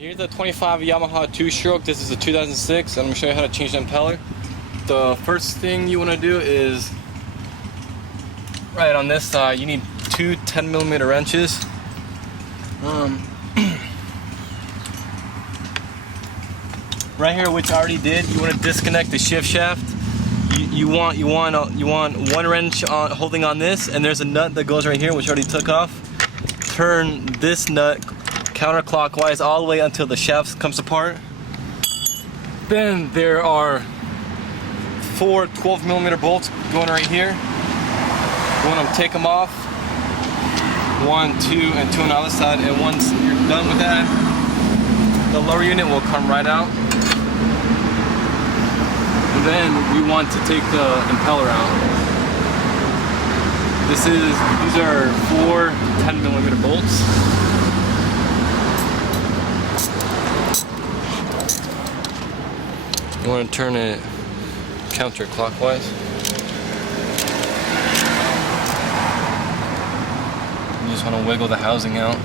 Here's a 25 Yamaha 2-stroke. This is a 2006, and I'm going to show you how to change the impeller. The first thing you want to do is, right on this side, you need two 10mm wrenches. Right here, which I already did, you want to disconnect the shift shaft. You want one wrench holding on this, and there's a nut that goes right here, which I already took off. Turn this nut counterclockwise all the way until the shaft comes apart. Then there are four 12mm bolts going right here. You want to take them off. 1, 2, and 2 on the other side. And once you're done with that, the lower unit will come right out. And then we want to take the impeller out. These are four 10mm bolts. You want to turn it counterclockwise. You just want to wiggle the housing out.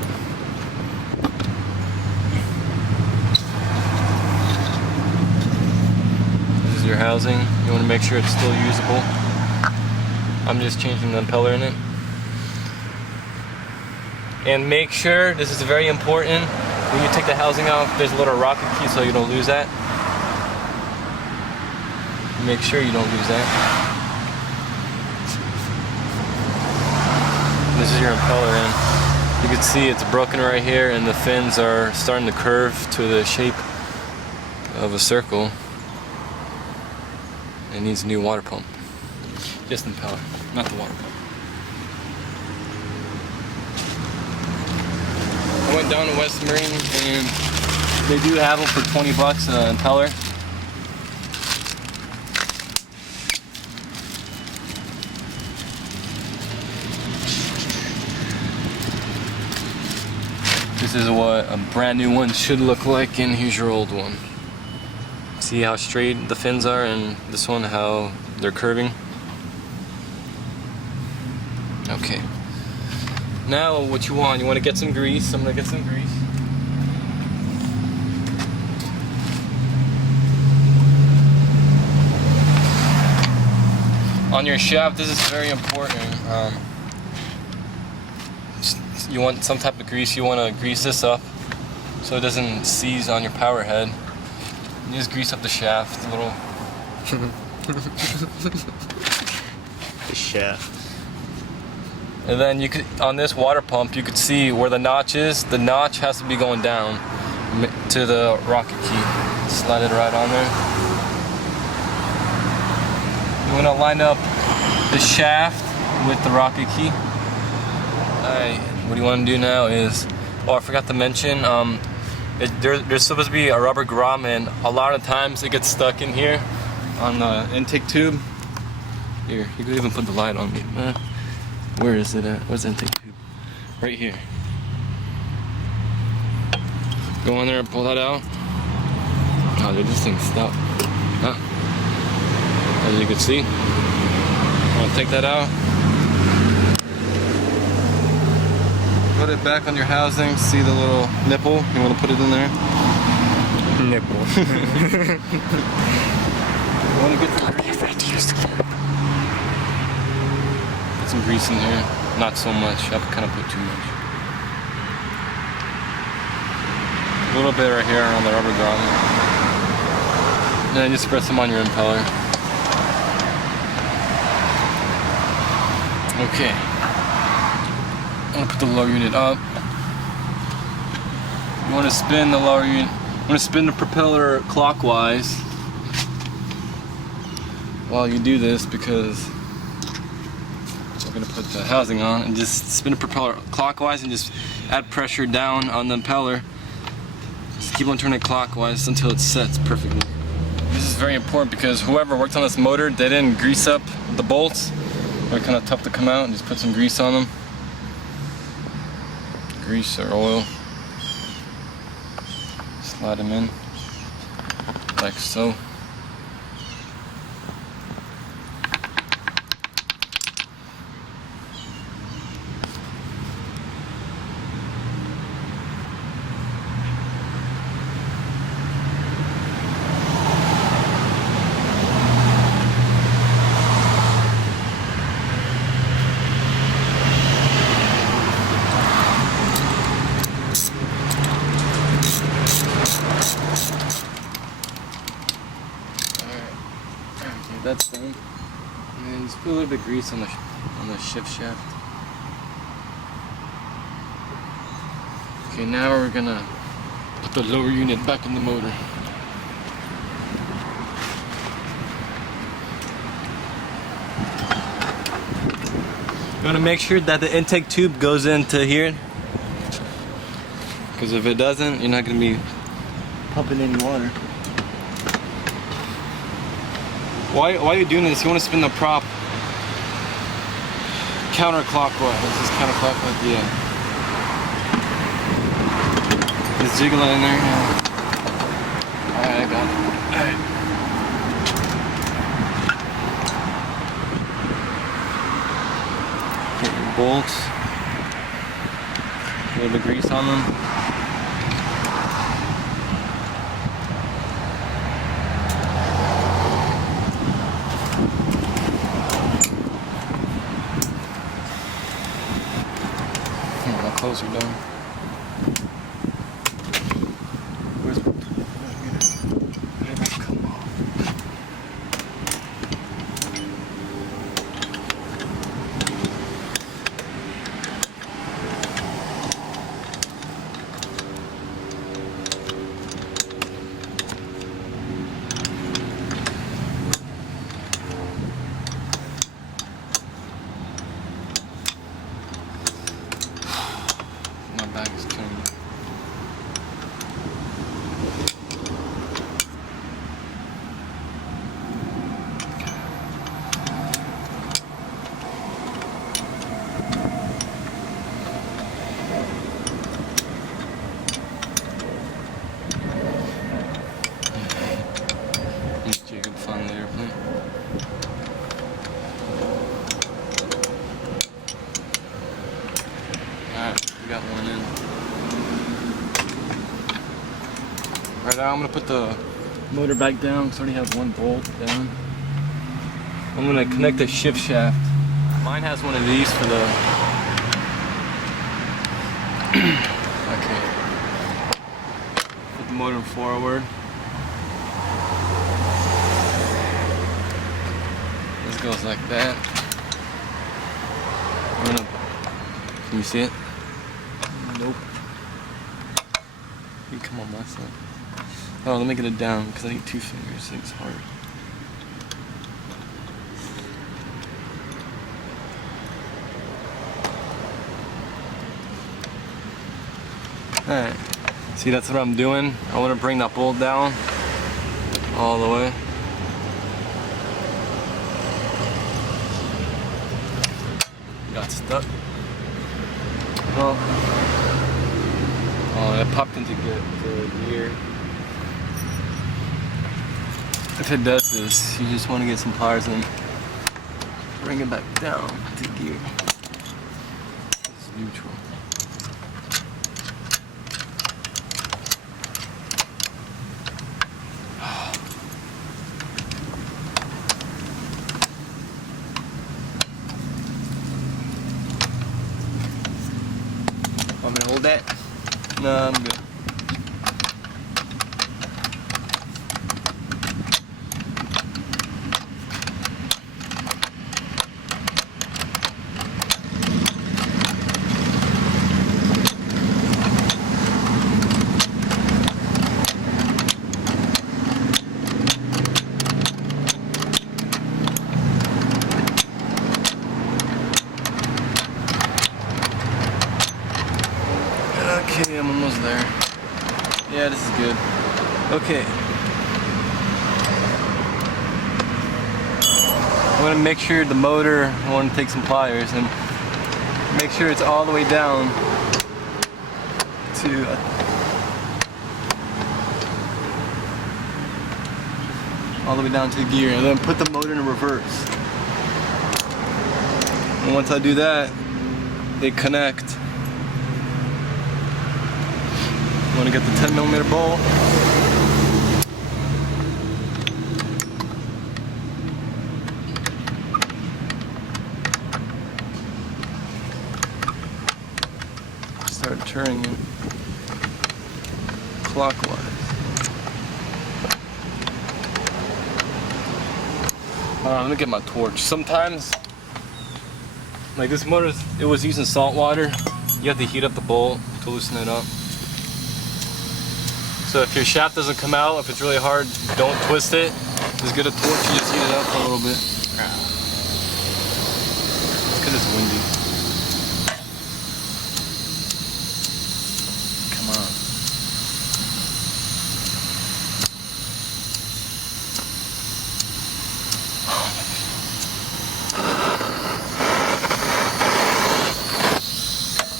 This is your housing. You want to make sure it's still usable. I'm just changing the impeller in it. And make sure, this is very important, when you take the housing off, there's a little rocket key so you don't lose that. Make sure you don't lose that. This is your impeller in. You can see it's broken right here and the fins are starting to curve to the shape of a circle. It needs a new water pump. Just impeller, not the water pump. I went down to West Marine and they do have them for 20 bucks an impeller. This is what a brand new one should look like, and here's your old one. See how straight the fins are, and this one how they're curving? Okay. Now what you want to get some grease. I'm gonna get some grease. On your shaft, this is very important. You want some type of grease. You want to grease this up so it doesn't seize on your power head. You just grease up the shaft a little. The shaft. And then you could, on this water pump, you could see where the notch is. The notch has to be going down to the rocket key. Slide it right on there. You want to line up the shaft with the rocket key. Alright, what you want to do now is, oh, I forgot to mention, there's supposed to be a rubber grommet, and a lot of times it gets stuck in here on the intake tube. Here, you could even put the light on me. Where is it at? Where's the intake tube? Right here. Go in there and pull that out. Oh, dude, this thing's stuck. Huh? As you can see, I'm gonna take that out. Put it back on your housing. See the little nipple? You want to put it in there? Nipple. You want to get some grease? Put some grease in here. Not so much. I've kind of put too much. A little bit right here on the rubber grommet. And then just spread some on your impeller. Okay. I'm gonna put the lower unit up. You want to spin the lower unit. You want to spin the propeller clockwise while you do this, because we're gonna put the housing on, and just spin the propeller clockwise and just add pressure down on the impeller. Just keep on turning it clockwise until it sets perfectly. This is very important because whoever worked on this motor, they didn't grease up the bolts. They're kind of tough to come out, and just put some grease on them. Grease or oil. Slide them in like so. done. And just put a little bit of grease on the shift shaft. Okay, now we're gonna put the lower unit back in the motor. You want to make sure that the intake tube goes into here, because if it doesn't, you're not going to be pumping any water. While you're doing this, you want to spin the prop counterclockwise. This is counterclockwise, yeah. Just jiggle it in there. Yeah. Alright, I got it. Alright. Bolts, a little bit of grease on them. How close are done? Where's my come on. My back is killing me. Jacob found the airplane. Alright, we got one in. Right now I'm gonna put the motor back down because I already have one bolt down. I'm gonna connect the shift shaft. Mine has one of these for the okay. Put the motor forward. This goes like that. I'm gonna, can you see it? Nope. You come on my side. Oh, let me get it down because I need 2 fingers. It's hard. Alright. See, that's what I'm doing. I want to bring that bolt down all the way. Got stuck. Oh, it popped into gear. If it does this, you just want to get some pliers and bring it back down to gear. It's neutral. Want me to hold that? No, I'm good. Okay, I'm almost there. Yeah, this is good. Okay. I want to make sure the motor, I want to take some pliers and make sure it's all the way down to the gear, and then put the motor in reverse. And once I do that, they connect. I'm going to get the 10mm bolt. Start turning it clockwise. Let me get my torch. Sometimes, like this motor, it was using salt water. You have to heat up the bolt to loosen it up. So if your shaft doesn't come out, if it's really hard, don't twist it. Just get a torch and just heat it up for a little bit. It's because it's windy. Come on.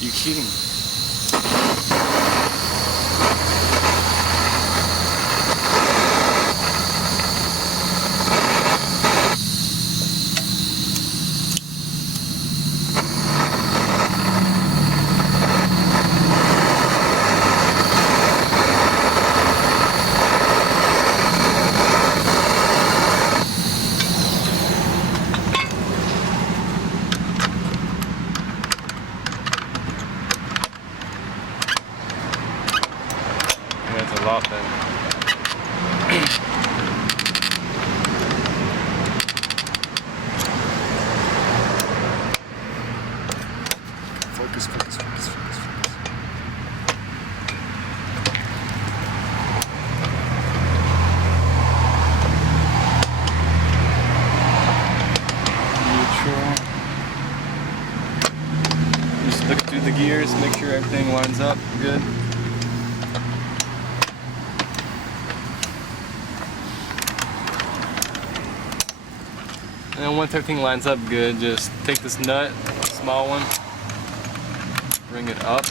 You kidding me? That's a lot then. Focus, focus, focus, focus, focus. Neutral. Just look through the gears, make sure everything lines up good. And then once everything lines up good, just take this nut, small one, bring it up.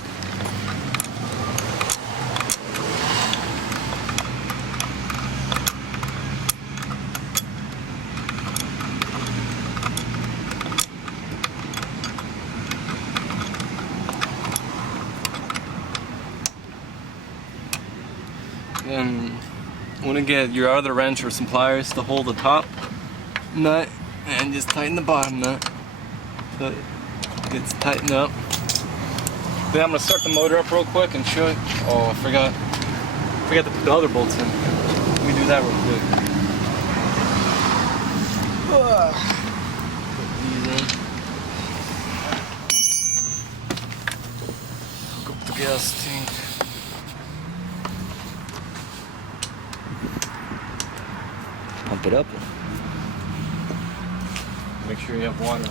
And you want to get your other wrench or some pliers to hold the top nut and just tighten the bottom nut so it gets tightened up. Then I'm going to start the motor up real quick and show it. Oh, I forgot to put the other bolts in. Let me do that real quick. Put these in. Hook up the gas tank. Pump it up. Make sure you have water on it.